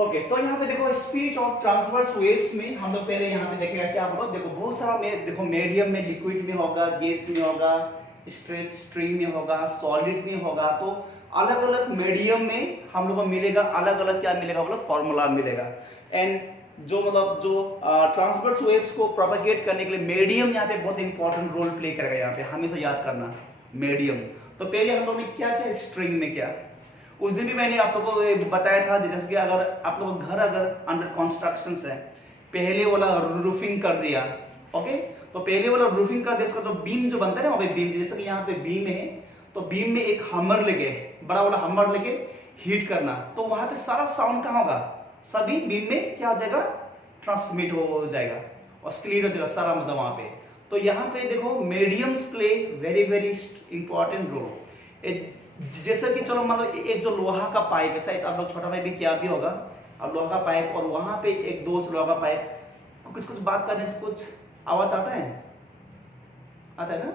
Okay तो यहाँ पे देखो स्पीड ऑफ ट्रांसवर्स वेव्स में हम लोग पहले यहाँ पे देखेगा क्या होगा। देखो बहुत सारा में देखो मीडियम में, लिक्विड में होगा, गैस में होगा, स्ट्रेट स्ट्रीम में होगा, सॉलिड में होगा। तो अलग अलग मीडियम में हम लोग को मिलेगा अलग अलग क्या मिलेगा, मतलब फॉर्मूला मिलेगा। एंड जो मतलब जो ट्रांसवर्स वेव्स को प्रोपेगेट करने के लिए मीडियम यहाँ पे बहुत इंपॉर्टेंट रोल प्ले करेगा। यहाँ पे हमेशा याद करना मीडियम। तो पहले हम लोग ने क्या किया स्ट्रिंग में, क्या उस दिन भी मैंने आप लोगों को बताया था, जैसे कि अगर आप लोगों का घर अगर अंडर कंस्ट्रक्शन है, पहले वाला रूफिंग कर दिया, ओके, तो पहले वाला रूफिंग कर दिया, इसका जो बीम जो बनता है ना वहाँ पे बीम, जैसे कि यहाँ पे बीम है, तो बीम में एक हमर लेके, बड़ा वाला हमर लेके हीट करना, तो वहां पे सारा साउंड कहाँ होगा, सभी बीम में क्या हो जाएगा, ट्रांसमिट हो जाएगा और क्लियर हो जाएगा सारा, मतलब वहां पे। तो यहाँ पे देखो mediums play very very important role. जैसे कि चलो मतलब एक जो लोहा का पाइप है, शायद आप लोग छोटा भाई भी क्या भी होगा, अब लोहा का पाइप और वहां पे एक दोस्त लोहा का पाइप, कुछ कुछ बात करने से कुछ आवाज आता है ना,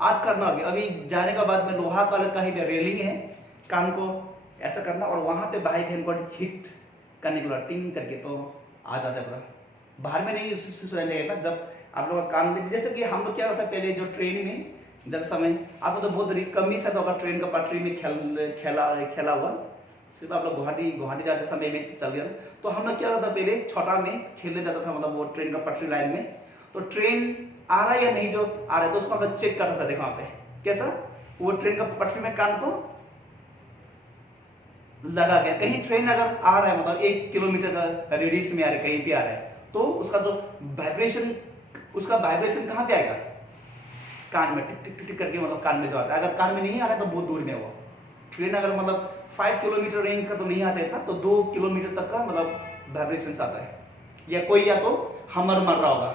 आज करना अभी जाने के बाद में लोहा कलर का ही रेलिंग है, कान को ऐसा करना और वहां पे भाई बहन को हिट करने के बाद टिंग करके तो आ जाता है पूरा। बाहर में नहीं सुनाई देगा जब आप लोग कान में, जैसे कि हम लोग क्या होता है पहले जो ट्रेन में जब समय आपको तो बहुत कम ही शायद होगा ट्रेन का पटरी में खेला हुआ, सिर्फ आप लोग गुवाहाटी जाते समय में चल गया। तो हम लोग क्या होता था पहले छोटा में खेलने जाता था, मतलब वो ट्रेन का पटरी लाइन में, तो ट्रेन आ रहा है या नहीं जो आ रहा है तो उसको हम चेक करता था। देखो वहां पे कैसा वो ट्रेन का पटरी में कान को लगा के, कहीं ट्रेन अगर आ रहा है मतलब 1 किलोमीटर का रेडियस में आ रहा है, कहीं पे आ रहा है, तो उसका जो वाइब्रेशन, उसका वाइब्रेशन कहाँ पे आएगा, कान में टिक टिक टिक करके, मतलब कान में जो आता है। अगर कान में नहीं आ रहा है तो बहुत दूर में वो ट्रेन, अगर मतलब 5 किलोमीटर रेंज का तो नहीं आता है, तो 2 किलोमीटर तक का मतलब वाइब्रेशन आता है, या कोई या तो हमर मर रहा होगा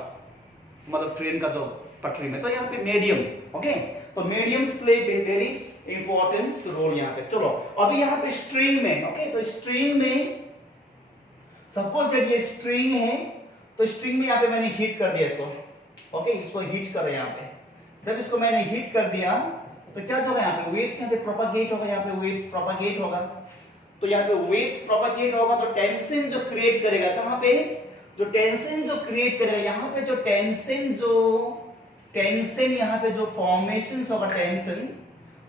मतलब ट्रेन का जो पटरी में। तो यहाँ पे मीडियम, ओके, तो mediums play very important role यहाँ पे। चलो अभी यहाँ पे स्ट्रिंग में, ओके, तो स्ट्रिंग में सपोज दैट ये स्ट्रिंग है, तो स्ट्रिंग में यहाँ पे मैंने हीट कर दिया इसको, ओके, इसको हीट कर रहे यहाँ पे। जब इसको मैंने हीट कर दिया तो क्या होगा, यहाँ पे वेव्स यहाँ पे प्रोपागेट होगा, यहाँ पे वेव्स प्रोपागेट होगा। तो यहाँ पे वेव्स प्रोपागेट होगा तो टेंशन जो क्रिएट करेगा, कहाँ पे जो टेंशन जो क्रिएट करेगा, यहाँ पे जो टेंशन यहाँ पे जो फॉर्मेशन होगा टेंशन,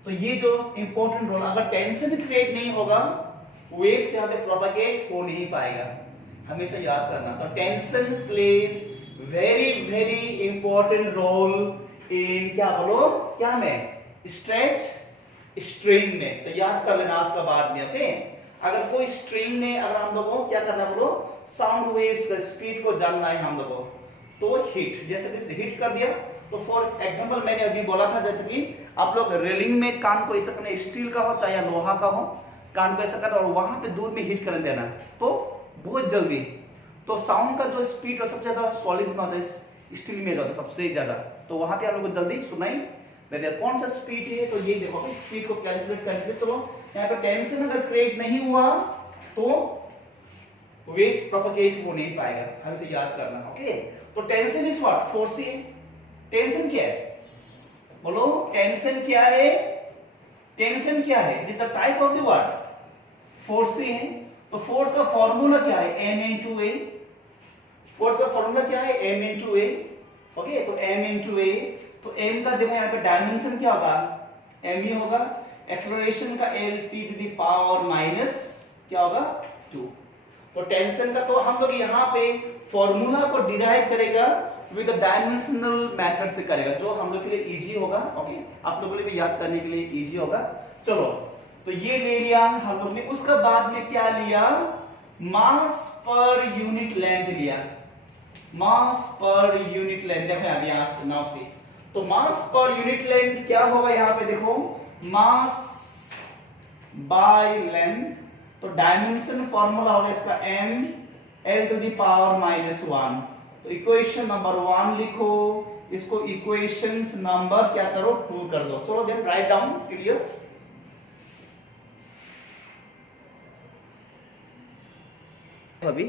तो ये जो इंपॉर्टेंट रोल, अगर टेंशन क्रिएट नहीं होगा वेव्स यहाँ पे प्रोपागेट हो नहीं पाएगा, हमेशा याद करना। तो tension plays very very important role in, क्या बोलो, क्या में, स्ट्रेच स्ट्रिंग में। तो याद कर लेना आज का बाद में, ओके। अगर कोई स्ट्रिंग में अगर हम लोगों को क्या करना, बोलो, साउंड वेव्स का स्पीड को जानना है हम लोगों, तो हिट, जैसे हिट कर दिया, तो फॉर एग्जांपल मैंने अभी बोला था, जैसे कि आप लोग रेलिंग में कान को ऐसा करना, स्टील का हो चाहे लोहा का हो, कान को ऐसा करना और वहां पे दूर में हिट कर देना, तो बहुत जल्दी, तो साउंड का जो स्पीड है सबसे ज्यादा सॉलिड में होता है, स्टील में जाता है सबसे ज्यादा, तो वहां पे आप लोग को जल्दी सुनाई देता है। कौन सा स्पीड है, तो ये देखो स्पीड को कैलकुलेट करके, चलो यहाँ पे टेंशन अगर क्रिएट नहीं हुआ तो वेव्स प्रोपेगेट हो नहीं पाएगा, हमें याद करना, ओके। तो टेंशन इज व्हाट, फोर्स है। टेंशन क्या है, बोलो, टेंशन क्या है, टेंशन क्या है, it is the type of the what, force है। तो फोर्स का फॉर्मूला क्या है, m into a, फोर्स का फॉर्मूला क्या है, m into a, ओके। तो m into a, तो m का देखो यहाँ पे डायमेंशन क्या होगा, m ही होगा, एक्सेलरेशन का l t to the power minus क्या होगा 2। तो टेंशन का तो हम लोग यहाँ पे फॉर्मूला को डिराइव करेगा विद द डायमेंशनल मेथड से करेगा, जो हम लोग के लिए इजी होगा, ओके, आप लोगों के लिए भी याद करने के लिए इजी होगा। चलो तो ये ले लिया हम लोग ने, उसका बाद में क्या लिया, मास पर यूनिट लेंथ लिया, मास पर यूनिट लेंथ। देखो अभी यहां नाउ से, तो मास पर यूनिट लेंथ क्या होगा, यहाँ पे देखो मास बाय लेंथ, तो डायमेंशन फॉर्मूला होगा इसका m l to the power minus 1। तो इक्वेशन नंबर 1 लिखो, इसको इक्वेशंस नंबर क्या करो 2 कर दो। चलो देन राइट डाउन, क्लियर। अभी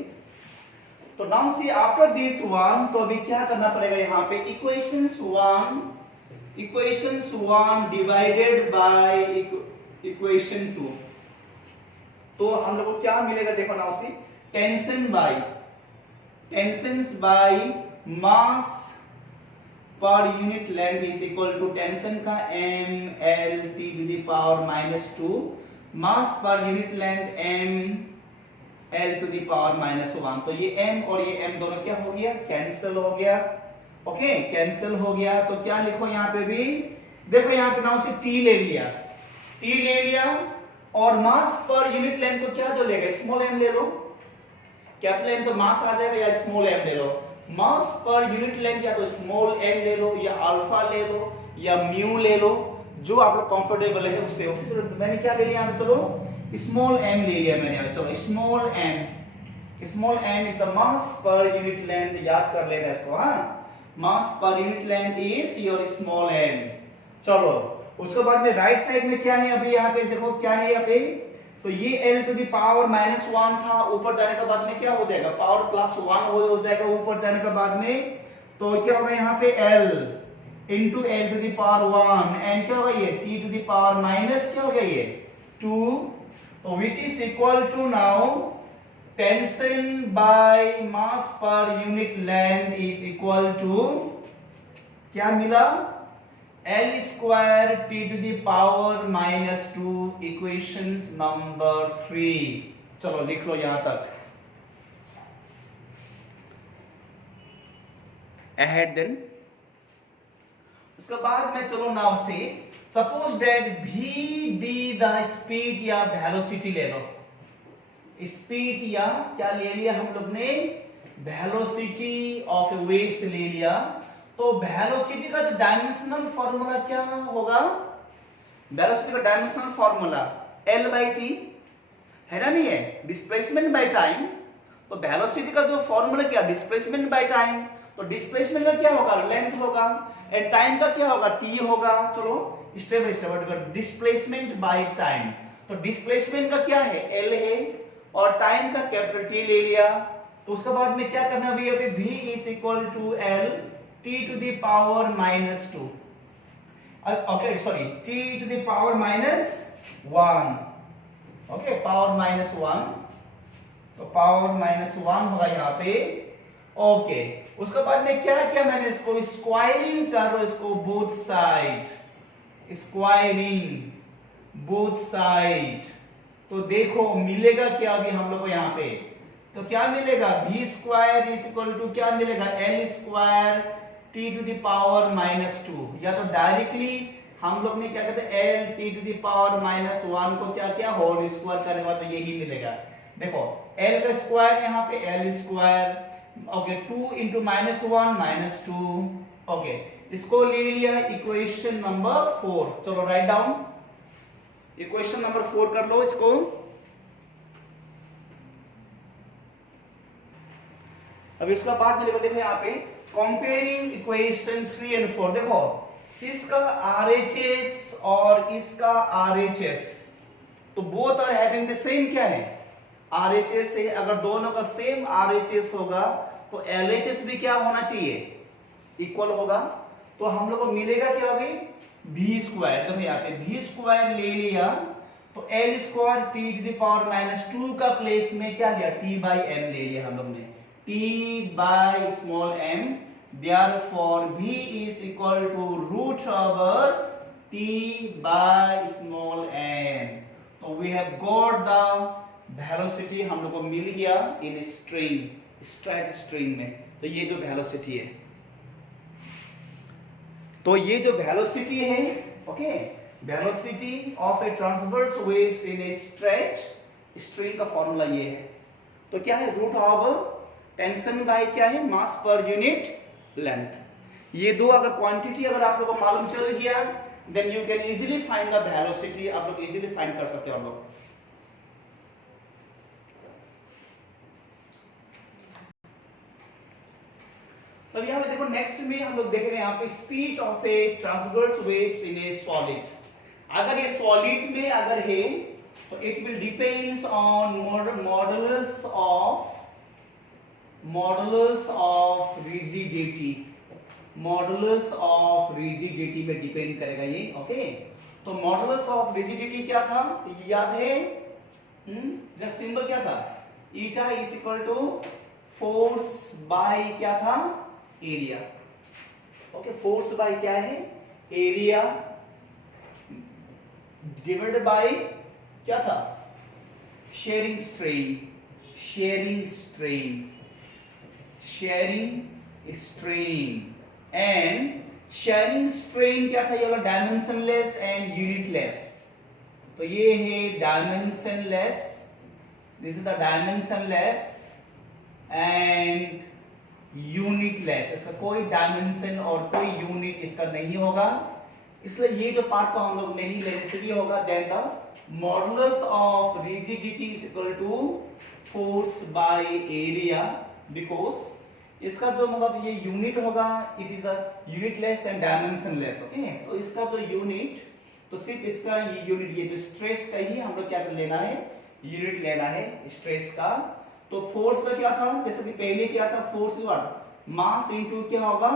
तो now see after this one, तो अभी क्या करना पड़ेगा यहाँ पे, इक्वेशंस 1 डिवाइडेड बाय इक्वेशन 2, तो हम लोग को क्या मिलेगा, देखो now see tension by mass per unit length is equal to tension का m l t to the power -2 mass per unit length m l to the power -1। तो ये m और ये m दोनों क्या हो गया, कैंसिल हो गया। ओके, कैंसिल हो गया। तो क्या लिखो यहाँ पे भी, देखो यहाँ पे ना उसे t ले लिया और मास पर यूनिट लेंथ को क्या जो लेगा, स्मॉल m ले लो। कैपिटल M तो मास आ जाएगा, या स्मॉल m ले लो। मास पर यूनिट लेंथ या तो स्मॉल m ले लो, या अल्फा ले लो, या म्यू ले लो, जो आप लोग कंफर्टेबल है उससे। ओके, तो मैंने क्या ले लिया, चलो स्मॉल m ले लिया मैंने। चलो small m is the mass per unit length, याद कर लेना इसको। हाँ, mass per unit length is your small m। चलो उसके बाद में राइट साइड में क्या है, अभी यहाँ पे देखो क्या है यहाँ पे, तो ये l टू द पावर -1 था, ऊपर जाने के बाद में क्या हो जाएगा, पावर +1 हो जाएगा ऊपर जाने के बाद में। तो क्या होगा यहाँ पे l into l to the power 1 and क्या होगा ये t to the power minus क्या हो गया ये 2, तो which is equal to now tension by mass per unit length is equal to क्या मिला, L square t to the power -2, equations number 3। चलो लिख लो यहां तक। ahead then उसके बाद में चलो नाउ से suppose that v be the speed या वेलोसिटी ले लो। स्पीड या क्या ले लिया हम लोग ने, वेलोसिटी ऑफ वेव्स ले लिया। तो वेलोसिटी का जो डायमेंशनल फॉर्मूला क्या होगा, वेलोसिटी का dimensional formula L by T है ना, नहीं है, डिस्प्लेसमेंट बाय टाइम। तो वेलोसिटी का जो फॉर्मूला क्या, डिस्प्लेसमेंट बाय टाइम। तो डिस्प्लेसमेंट का क्या होगा, लेंथ होगा, एंड टाइम का क्या होगा, t होगा। चलो step by step, displacement by time. तो डिस्प्लेसमेंट का क्या है, L है, और टाइम का कैपिटल T ले लिया। तो उसके बाद में क्या करना है, अभी v is equal to L t to the power -2, okay sorry t to the power -1, okay power -1, तो पावर -1 होगा यहाँ पे। ओके, उसके बाद में क्या किया मैंने, इसको स्क्वायरिंग कर लो, इसको both side, squaring both side. तो देखो मिलेगा क्या अभी हम लोग को यहाँ पे, तो क्या मिलेगा, v square is equal to क्या मिलेगा, L square t to the power -2, या तो डायरेक्टली हम लोग ने क्या कहते हैं L t to the power -1 को क्या क्या होल स्क्वायर करने वाला, तो यही मिलेगा। देखो L का स्क्वायर यहाँ पे L square, okay 2 into -1 -2, okay इसको ले लिया इक्वेशन नंबर 4। चलो राइट डाउन इक्वेशन नंबर 4 कर लो इसको। अब इसका बाद में देखो यहाँ पे कंपेयरिंग इक्वेशन 3 एंड 4, देखो इसका RHS और इसका RHS, तो both are having the same क्या है, RHS है। अगर दोनों का सेम RHS होगा तो LHS भी क्या होना चाहिए, इक्वल होगा। तो हम लोग को मिलेगा क्या अभी, v स्क्वायर। देखो यहाँ पे v स्क्वायर ले लिया, तो L square t to the power -2 का प्लेस में क्या लिया, t बाई m ले लिया हम लोग ने, t by small m, therefore v is equal to root over t by small m। तो we have got the velocity, हम लोग को मिल गया इन स्ट्रिंग, स्ट्रेट स्ट्रिंग में। तो ये जो वेलोसिटी है, तो ये जो वेलोसिटी है, okay velocity of A transverse waves in a straight string का फॉर्मूला ये है। तो क्या है, रूट ओवर टेंशन बाय क्या है, मास पर यूनिट लेंथ। ये दो अगर क्वांटिटी अगर आप लोगों को मालूम चल गया, then you can easily find the velocity, आप लोग इजीली फाइंड कर सकते हो आप लोग। तो यहाँ पे देखो नेक्स्ट में हम लोग देखेंगे यहाँ पे speed of A transverse waves in a solid. अगर ये सॉलिड में अगर है तो it will depends on modulus of rigidity, modulus of rigidity पे डिपेंड करेगा ये। ओके, तो मॉडुलस ऑफ रिजिडिटी क्या था याद है, जब सिंबल क्या था, eta is equal to force by क्या था, एरिया। ओके, फोर्स बाय क्या है, एरिया, डिवाइडेड बाय क्या था, sharing strain, sharing strain, sharing strain. And sharing strain क्या था, ये वाला डायमेंशनलेस एंड यूनिटलेस। तो ये है dimensionless, this is the dimensionless and unitless. इसका कोई डायमेंशन और कोई यूनिट इसका नहीं होगा, इसलिए ये जो पार्ट को हम लोग नहीं लेने से भी होगा। Then the modulus of rigidity is equal to force by area, because इसका जो मतलब ये यूनिट होगा, it is a unitless and dimensionless. Okay, तो इसका जो यूनिट, तो सिर्फ इसका ये यूनिट, ये जो स्ट्रेस का ही हम लोग क्या लेना है, यूनिट लेना है स्ट्रेस का। तो फोर्स का क्या था, जैसे कि पहले क्या था, फोर्स व्हाट, मास इनटू क्या होगा,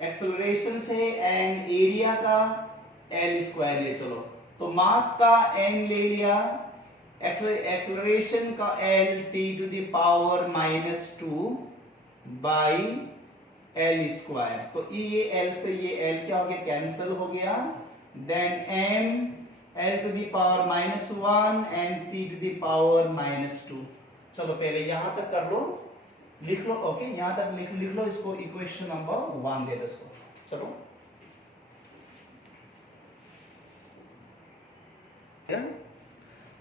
एक्सेलरेशन से, एंड एरिया का एल स्क्वायर ले चलो। तो मास का m ले लिया, एक्सेलरेशन का l t to the power -2 by L square. तो ये l से ये l क्या हो गया, कैंसिल हो गया। Then m l to the power -1 and t to the power -2। चलो पहले यहां तक कर लो, लिख लो। ओके, यहां तक लिख लो इसको, इक्वेशन नंबर 1 दे दो इसको। चलो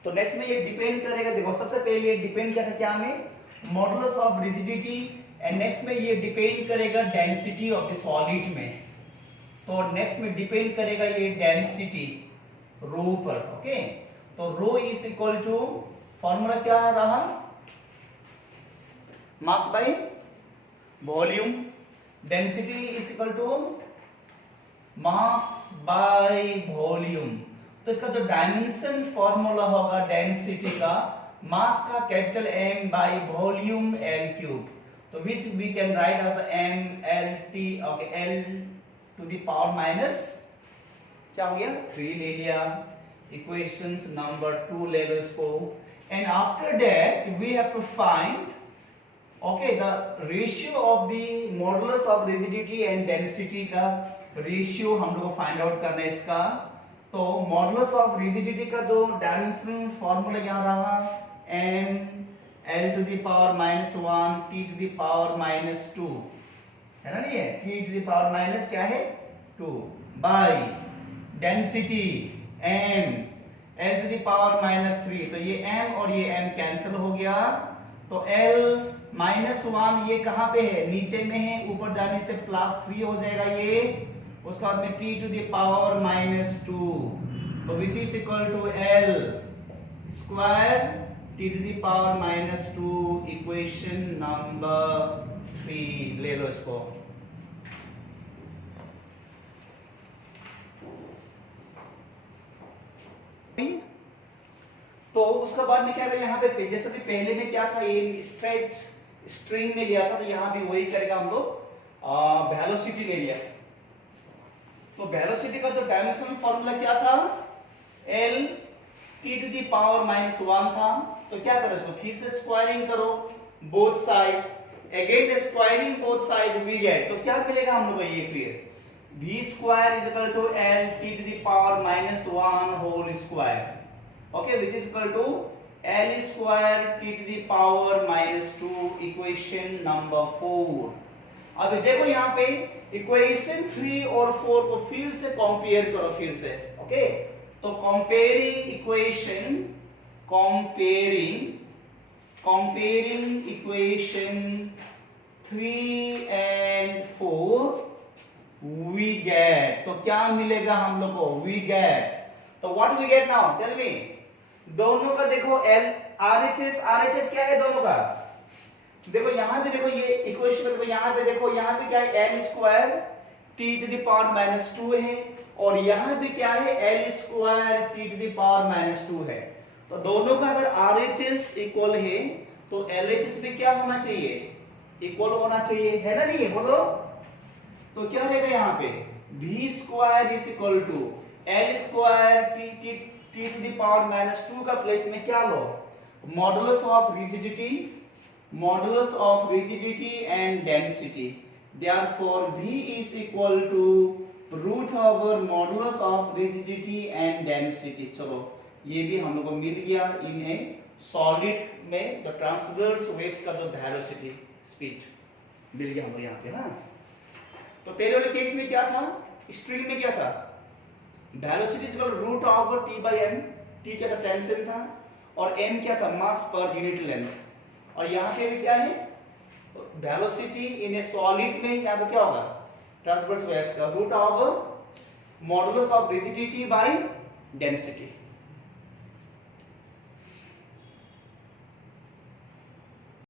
तो नेक्स्ट में ये डिपेंड करेगा, देखो सबसे पहले ये डिपेंड क्या था, क्या में, modulus of rigidity. And next में ये डिपेंड करेगा डेंसिटी ऑफ द सॉलिड में। तो नेक्स्ट में डिपेंड करेगा ये डेंसिटी रो पर। ओके, तो rho is equal to, formula क्या रहा, mass by volume, density is equal to mass by volume. तो इसका जो डायमेंशन फॉर्मूला होगा डेंसिटी का, मास का capital M by volume L cube. तो which we can write as M L T, okay, L to the power minus क्या हो गया, 3 ले लिया। इक्वेशंस नंबर 2 ले लो इसको। And after that we have to find, okay, the ratio of the modulus of rigidity and density का ratio हम लोग को फाइंड आउट करना है इसका। तो मॉडुलस ऑफ रिजिडिटी का जो डायमेंशन फॉर्मूला यहाँ रहा, m l to the power -1 t to the power -2 है ना, नहीं है, t to the power minus क्या है 2 by density m l to the power -3। तो ये m और ये m कैंसिल हो गया। तो l -1 ये कहां पे है, नीचे में है, ऊपर जाने से +3 हो जाएगा ये। उसका बाद में t टू द पावर -2, तो which is equal to l square t to the power -2। Equation number 3 ले लो इसको। तो उसका बाद में क्या है, यहाँ पे जैसे कि पहले में क्या था, ये स्ट्रेच स्ट्रिंग में लिया था, तो यहाँ भी वही करेगा हम लोग, वेलोसिटी ले लिया। तो वेलोसिटी का जो डायमेंशन फॉर्मूला क्या था, L t to the power -1 था। तो क्या करो इसको, फिर से स्क्वायरिंग करो both side, again squaring both side we get. तो क्या मिलेगा हम लोग को, ये फिर v square is equal to L t to the power -1 whole square, okay, which is equal to L square t to the power -2। Equation number 4। अब देखो यहाँ पे इक्वेशन 3 और 4 को फिर से कंपेयर करो, फिर से। ओके, तो comparing equation, comparing equation 3 and 4 we get. तो क्या मिलेगा हम लोग को, वी गेट। तो what we get now, tell me. दोनों का देखो L RHS क्या है दोनों का, देखो यहां पे देखो ये इक्वेशन, देखो यहां पे देखो, यहां पे क्या है, L square t to the power -2 है, और यहां पे क्या है, L square t to the power -2 है। तो दोनों का अगर RHS इक्वल है, तो LHS भी क्या होना चाहिए, इक्वल होना चाहिए, है ना, नहीं, बोलो। तो क्या रहेगा यहाँ पे, v square is equal to L square t to the power -2 का प्लेस में क्या लो, modulus of rigidity and density. Therefore V is equal to root over modulus of rigidity and density. चलो ये भी हम लोग को मिल गया इन ए सॉलिड में द ट्रांसवर्स वेव्स का जो वेलोसिटी स्पीड मिल गया हम लोग यहाँ पे। हाँ, तो पहले वाले केस में क्या था, स्ट्रिंग में क्या था, velocity equal root over T by M. T क्या था, टेंशन था, और एम क्या था, मास पर यूनिट लेंथ। और यहाँ पे भी क्या है, वेलोसिटी इन ए सॉलिड में यहाँ पे क्या होगा, ट्रांसवर्स वेव्स का root of modulus of rigidity by density.